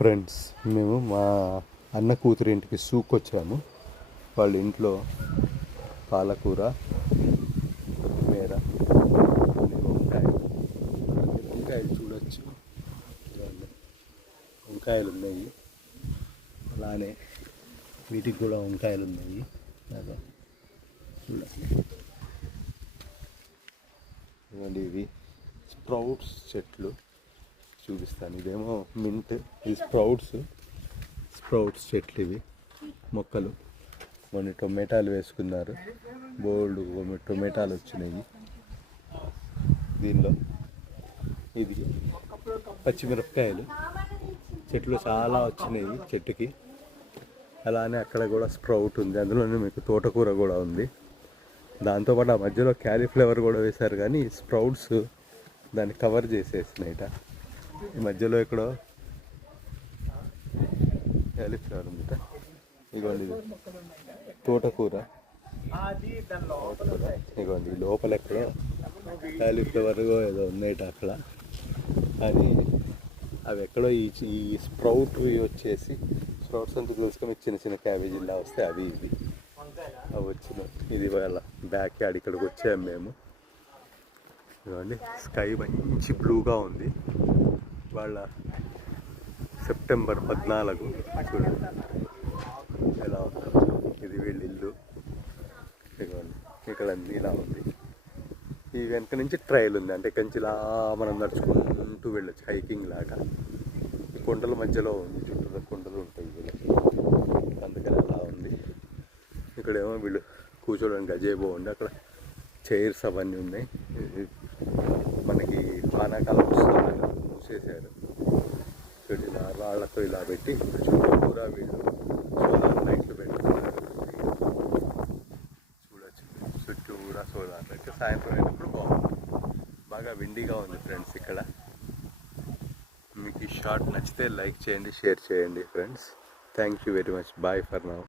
Friends మేము మా అన్న కూతురి ఇంటికి సూక్ వచ్చాము వాళ్ళ ఇంట్లో పాలకూర కొత్తిమీర వంకాయలు వంకాయలు చూడొచ్చు. వంకాయలు ఉన్నాయి. అలానే వీటికి కూడా వంకాయలు ఉన్నాయి. చూడండి. ఇవి. స్ప్రౌట్స్ చెట్లు. చూపిస్తాను. ఇదేమో మింట్. ఇది స్ప్రౌట్స్. స్ప్రౌట్స్ చెట్లు ఇవి. మొక్కలు. కొన్ని టొమాటాలు వేసుకున్నారు. బోల్డ్ కొన్ని టొమాటాలు వచ్చినాయి. దీనిలో ఇది పచ్చిమిరపకాయలు. చెట్లు చాలా వచ్చినాయి చెట్టుకి. అలానే అక్కడ కూడా స్ప్రౌట్ ఉంది. అందులోనే మీకు తోటకూర కూడా ఉంది. దాంతోపాటు ఆ మధ్యలో క్యాలీఫ్లవర్ కూడా వేశారు కానీ స్ప్రౌట్స్ దాన్ని కవర్ చేసేసినాయిట. ఈ మధ్యలో ఇక్కడ క్యాలీఫ్లవర్ ఉందిట. ఇదిగోండి ఇది. తోటకూర. ఇగోండి ఇదిగోండి లోపల ఎక్కడో క్యాలిఫ్లవర్ ఏదో ఉన్నాయిట అక్కడ. అది అవి ఎక్కడో ఈ ఈ స్ప్రౌట్ వచ్చేసి స్ప్రౌట్స్ అంతా చూసుకొని చిన్న చిన్న క్యాబేజీలా వస్తే అవి ఇవి. అవి వచ్చిన ఇది వాళ్ళ బ్యాక్ యార్డ్ ఇక్కడికి వచ్చాము మేము. ఇదిగోండి స్కై మంచి బ్లూగా ఉంది. వాళ్ళ సెప్టెంబర్ పద్నాలుగు. చూడండి ఎలా ఉందో. ఇది వీళ్ళ ఇల్లు. ఇదిగోండి. ఇక్కడ అన్ని ఇలా ఉంది. ఈ వెనక నుంచి ట్రైల్ ఉంది. అంటే ఇక్కడి నుంచి ఇలా మనం నడుచుకుంటూ వెళ్ళొచ్చు. హైకింగ్ లాగా. ఈ కొండల మధ్యలో ఉంది. చుట్టూ కొండలు ఉంటాయి అందుకని అలా ఉంది. ఇక్కడేమో వీళ్ళు కూర్చోడానికి గజేబో ఉంది. అక్కడ చైర్స్ అవన్నీ ఉన్నాయి. మనకి వానాకాలం చేశారు. మూసేశారు ఇలా రాళ్ళతో ఇలా పెట్టి చుట్టూ కూడా వీళ్ళు. సోలార్ లైట్లు పెట్టుకున్నారు చూడొచ్చు. చుట్టూ కూడా సోలార్ లైట్ సాయంత్రం అయినప్పుడు బాగుంది బాగా విండిగా ఉంది ఫ్రెండ్స్ ఇక్కడ. మీకు ఈ షార్ట్ నచ్చితే లైక్ చేయండి షేర్ చేయండి friends. Thank you very much bye for now